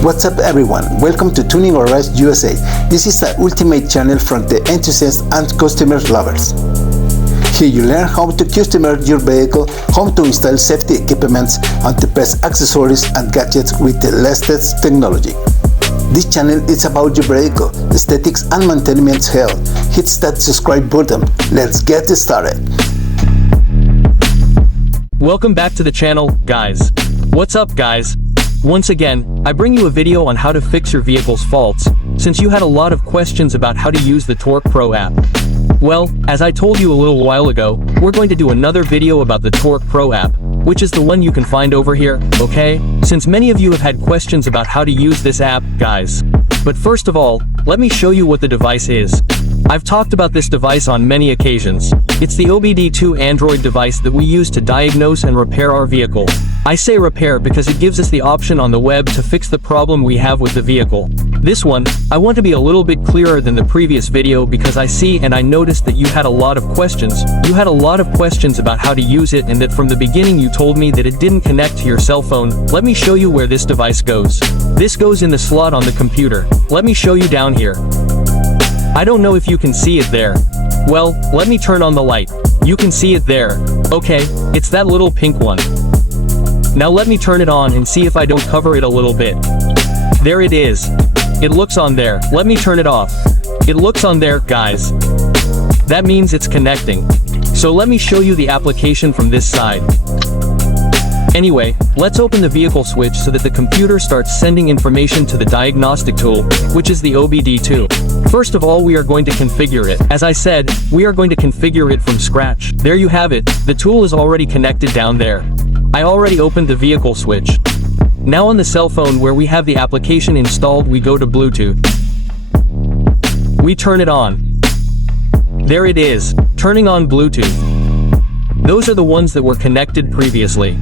What's up everyone, welcome to Tuning Garage USA. This is the ultimate channel for the enthusiasts and customer lovers. Here you learn how to customize your vehicle, how to install safety equipment, and the best accessories and gadgets with the latest technology. This channel is about your vehicle, aesthetics and maintenance health. Hit that subscribe button. Let's get started. Welcome back to the channel, guys. What's up, guys? Once again, I bring you a video on how to fix your vehicle's faults, since you had a lot of questions about how to use the Torque Pro app. Well, as I told you a little while ago, we're going to do another video about the Torque Pro app, which is the one you can find over here, okay? Since many of you have had questions about how to use this app, guys. But first of all, let me show you what the device is. I've talked about this device on many occasions. It's the OBD2 Android device that we use to diagnose and repair our vehicle. I say repair because it gives us the option on the web to fix the problem we have with the vehicle. This one, I want to be a little bit clearer than the previous video because I see and I noticed that you had a lot of questions. You had a lot of questions about how to use it, and that from the beginning you told me that it didn't connect to your cell phone. Let me show you where this device goes. This goes in the slot on the computer. Let me show you down here. I don't know if you can see it there. Well, let me turn on the light. You can see it there. Okay, it's that little pink one. Now let me turn it on and see if I don't cover it a little bit. There it is. It looks on there. Let me turn it off. It looks on there, guys. That means it's connecting. So let me show you the application from this side. Anyway, let's open the vehicle switch so that the computer starts sending information to the diagnostic tool, which is the OBD2. First of all, we are going to configure it. As I said, we are going to configure it from scratch. There you have it. The tool is already connected down there. I already opened the vehicle switch. Now on the cell phone where we have the application installed, we go to Bluetooth. We turn it on. There it is, turning on Bluetooth. Those are the ones that were connected previously.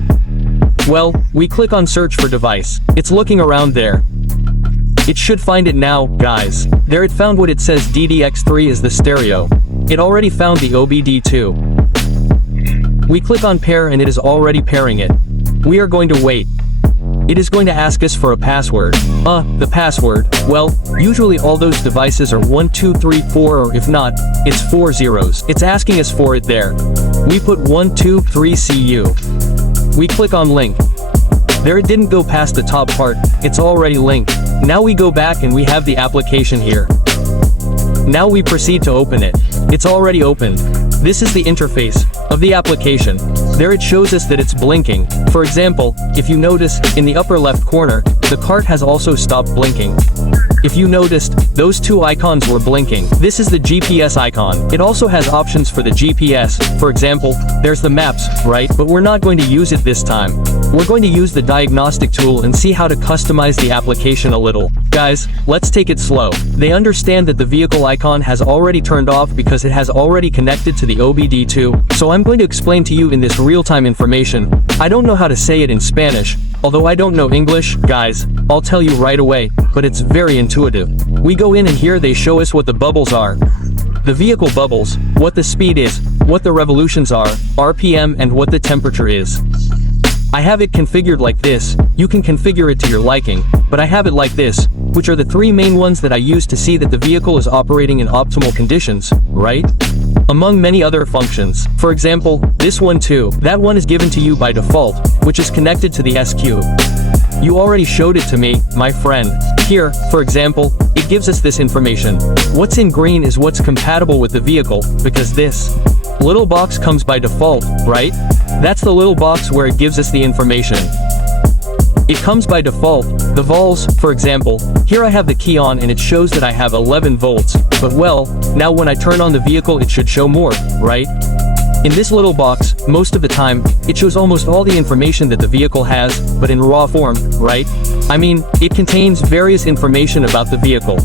Well, we click on search for device. It's looking around there. It should find it now, guys. There it found what it says DDX3 is the stereo. It already found the OBD2. We click on pair and it is already pairing it. We are going to wait. It is going to ask us for a password. The password. Well, usually all those devices are 1 2 3 4, or if not, it's 4 zeros. It's asking us for it there. We put 1 2 3 CU. We click on link. There it didn't go past the top part, it's already linked. Now we go back and we have the application here. Now we proceed to open it. It's already opened. This is the interface of the application. There it shows us that it's blinking. For example, if you notice, in the upper left corner, the cart has also stopped blinking. If you noticed, those two icons were blinking. This is the GPS icon. It also has options for the GPS. For example, there's the maps, right? But we're not going to use it this time. We're going to use the diagnostic tool and see how to customize the application a little. Guys, let's take it slow. They understand that the vehicle icon has already turned off because it has already connected to the OBD2, so I'm going to explain to you in this real-time information. I don't know how to say it in Spanish, although I don't know English, guys, I'll tell you right away, but it's very intuitive. We go in and here they show us what the bubbles are. The vehicle bubbles, what the speed is, what the revolutions are, RPM, and what the temperature is. I have it configured like this. You can configure it to your liking, but I have it like this, which are the three main ones that I use to see that the vehicle is operating in optimal conditions, right? Among many other functions. For example, this one too. That one is given to you by default, which is connected to the SQ. You already showed it to me, my friend. Here, for example, it gives us this information. What's in green is what's compatible with the vehicle, because this little box comes by default, right? That's the little box where it gives us the information. It comes by default. The vols, for example, here I have the key on and it shows that I have 11 volts, but well, now when I turn on the vehicle it should show more, right? In this little box, most of the time, it shows almost all the information that the vehicle has, but in raw form, right? I mean, it contains various information about the vehicle.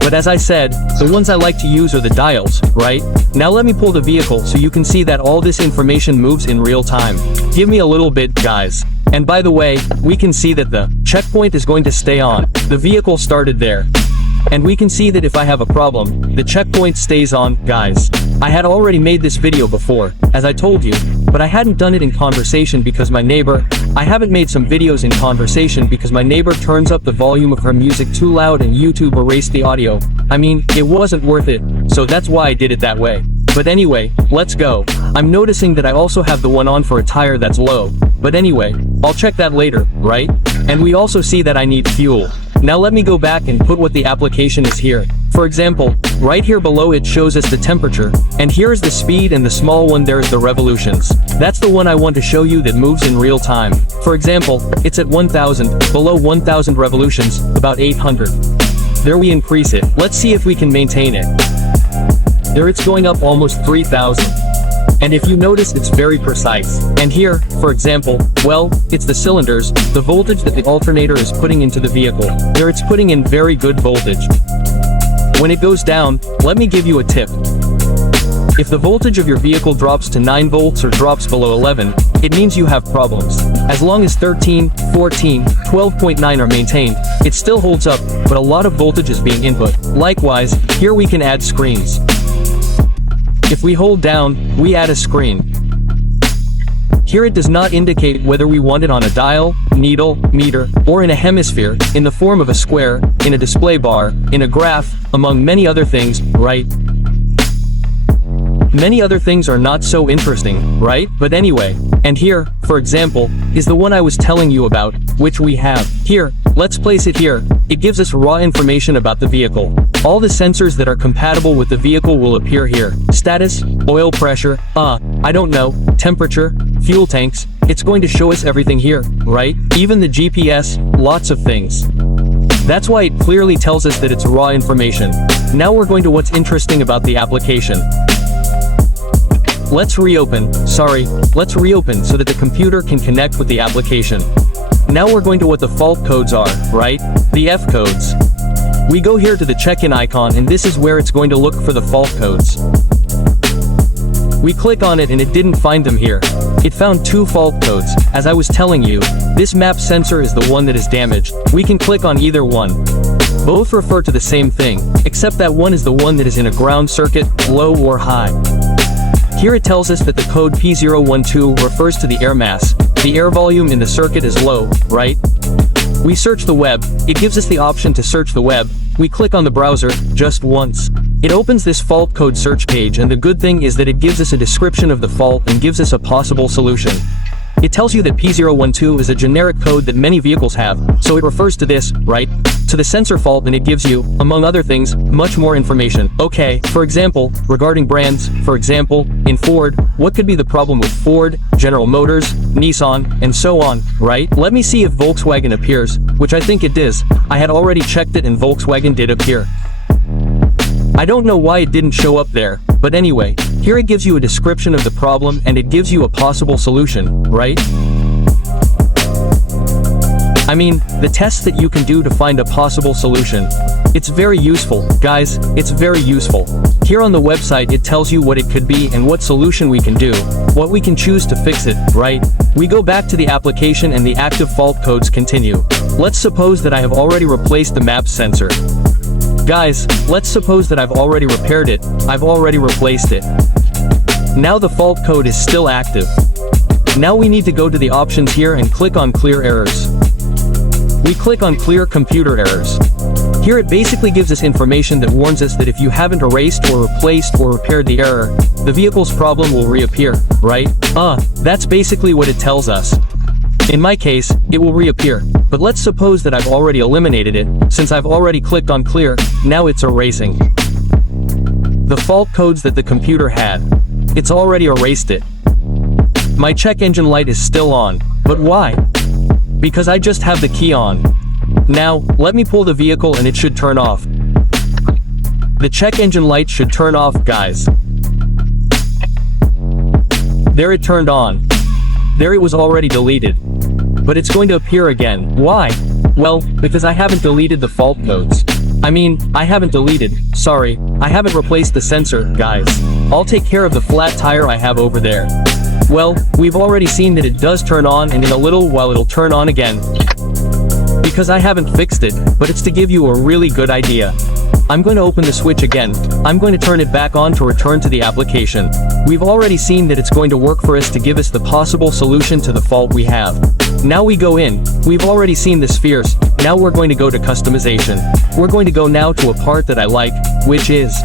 But as I said, the ones I like to use are the dials, right? Now let me pull the vehicle so you can see that all this information moves in real time. Give me a little bit, guys. And by the way, we can see that the checkpoint is going to stay on. The vehicle started there. And we can see that if I have a problem, the checkpoint stays on, guys. I had already made this video before, as I told you, but I hadn't done it in conversation because I haven't made some videos in conversation because my neighbor turns up the volume of her music too loud and YouTube erased the audio. I mean, it wasn't worth it, so that's why I did it that way. But anyway, let's go. I'm noticing that I also have the one on for a tire that's low. But anyway, I'll check that later, right? And we also see that I need fuel. Now let me go back and put what the application is here. For example, right here below it shows us the temperature, and here is the speed, and the small one there is the revolutions. That's the one I want to show you that moves in real time. For example, it's at 1000, below 1000 revolutions, about 800. There we increase it. Let's see if we can maintain it. There it's going up almost 3000. And if you notice, it's very precise. And here, for example, well, it's the cylinders, the voltage that the alternator is putting into the vehicle. There it's putting in very good voltage. When it goes down, let me give you a tip. If the voltage of your vehicle drops to 9 volts or drops below 11, it means you have problems. As long as 13, 14, 12.9 are maintained, it still holds up, but a lot of voltage is being input. Likewise, here we can add screens. If we hold down, we add a screen. Here it does not indicate whether we want it on a dial, needle, meter, or in a hemisphere, in the form of a square, in a display bar, in a graph, among many other things, right? Many other things are not so interesting, right? But anyway, and here, for example, is the one I was telling you about, which we have. Here, let's place it here. It gives us raw information about the vehicle. All the sensors that are compatible with the vehicle will appear here. Status, oil pressure, I don't know, temperature, fuel tanks. It's going to show us everything here, right? Even the GPS, lots of things. That's why it clearly tells us that it's raw information. Now we're going to what's interesting about the application. Let's reopen so that the computer can connect with the application. Now we're going to what the fault codes are, right? The F codes. We go here to the check-in icon, and this is where it's going to look for the fault codes. We click on it and it didn't find them here. It found 2 fault codes. As I was telling you, this map sensor is the one that is damaged. We can click on either one. Both refer to the same thing, except that one is the one that is in a ground circuit, low or high. Here it tells us that the code P012 refers to the air mass. The air volume in the circuit is low, right? We search the web. It gives us the option to search the web. We click on the browser, just once. It opens this fault code search page, and the good thing is that it gives us a description of the fault and gives us a possible solution. It tells you that P012 is a generic code that many vehicles have, so it refers to this, right? To the sensor fault, and it gives you, among other things, much more information. Okay, for example, regarding brands, for example, in Ford, what could be the problem with Ford, General Motors, Nissan, and so on, right? Let me see if Volkswagen appears, which I think it does. I had already checked it and Volkswagen did appear. I don't know why it didn't show up there, but anyway, here it gives you a description of the problem and it gives you a possible solution, right? I mean, the tests that you can do to find a possible solution. It's very useful, guys, it's very useful. Here on the website it tells you what it could be and what solution we can do, what we can choose to fix it, right? We go back to the application and the active fault codes continue. Let's suppose that I have already replaced the map sensor. Guys, let's suppose that I've already repaired it, I've already replaced it. Now the fault code is still active. Now we need to go to the options here and click on clear errors. We click on clear computer errors. Here it basically gives us information that warns us that if you haven't erased or replaced or repaired the error, the vehicle's problem will reappear, right? That's basically what it tells us. In my case, it will reappear, but let's suppose that I've already eliminated it. Since I've already clicked on clear, now it's erasing the fault codes that the computer had. It's already erased it. My check engine light is still on, but why? Because I just have the key on. Now, let me pull the vehicle and it should turn off. The check engine light should turn off, guys. There it turned on. There it was already deleted. But it's going to appear again. Why? Well, because I haven't deleted the fault codes. I mean, I haven't deleted, sorry, I haven't replaced the sensor, guys. I'll take care of the flat tire I have over there. Well, we've already seen that it does turn on, and in a little while it'll turn on again. Because because I haven't fixed it, but it's to give you a really good idea. I'm going to open the switch again. I'm going to turn it back on to return to the application. We've already seen that it's going to work for us to give us the possible solution to the fault we have. Now we go in. We've already seen the spheres. Now we're going to go to customization. We're going to go now to a part that I like, which is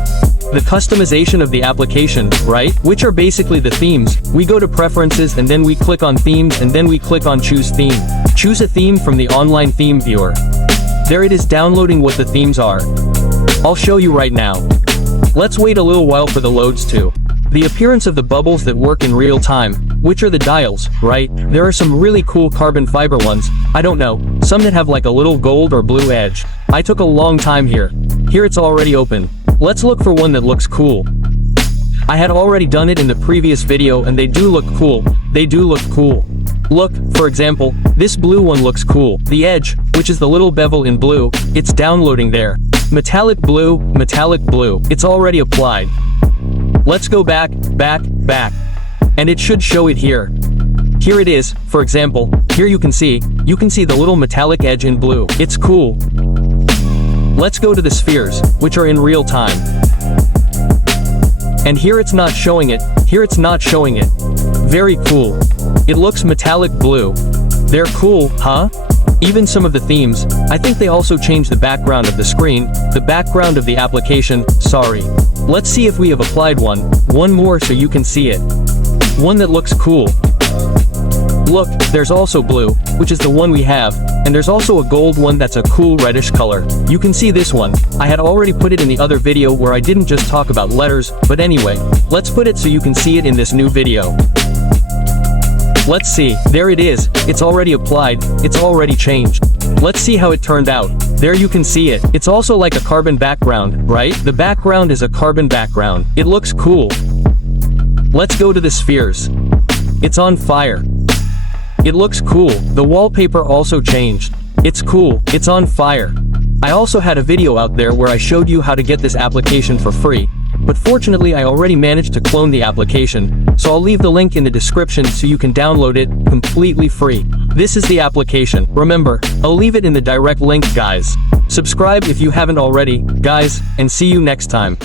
the customization of the application, right? Which are basically the themes. We go to preferences and then we click on themes and then we click on choose theme. Choose a theme from the online theme viewer. There it is downloading what the themes are. I'll show you right now. Let's wait a little while for the loads too. The appearance of the bubbles that work in real time, which are the dials, right? There are some really cool carbon fiber ones, I don't know, some that have like a little gold or blue edge. I took a long time here. Here it's already open. Let's look for one that looks cool. I had already done it in the previous video and they do look cool. They do look cool. Look, for example, this blue one looks cool. The edge, which is the little bevel in blue, it's downloading there. Metallic blue, it's already applied. Let's go back, and it should show it here. Here it is, for example, here you can see the little metallic edge in blue. It's cool. Let's go to the spheres, which are in real time. And here it's not showing it, Very cool. It looks metallic blue. They're cool, huh? Even some of the themes, I think they also changed the background of the screen, the background of the application, sorry. Let's see if we have applied one more so you can see it. One that looks cool. Look, there's also blue, which is the one we have, and there's also a gold one that's a cool reddish color. You can see this one. I had already put it in the other video where I didn't just talk about letters, but anyway, let's put it so you can see it in this new video. Let's see, there it is, it's already applied, it's already changed. Let's see how it turned out. There you can see it. It's also like a carbon background, right? The background is a carbon background. It looks cool. Let's go to the spheres. It's on fire. It looks cool. The wallpaper also changed. It's cool. It's on fire. I also had a video out there where I showed you how to get this application for free. But fortunately I already managed to clone the application, so I'll leave the link in the description so you can download it completely free. This is the application. Remember, I'll leave it in the direct link, guys. Subscribe if you haven't already, guys, and see you next time.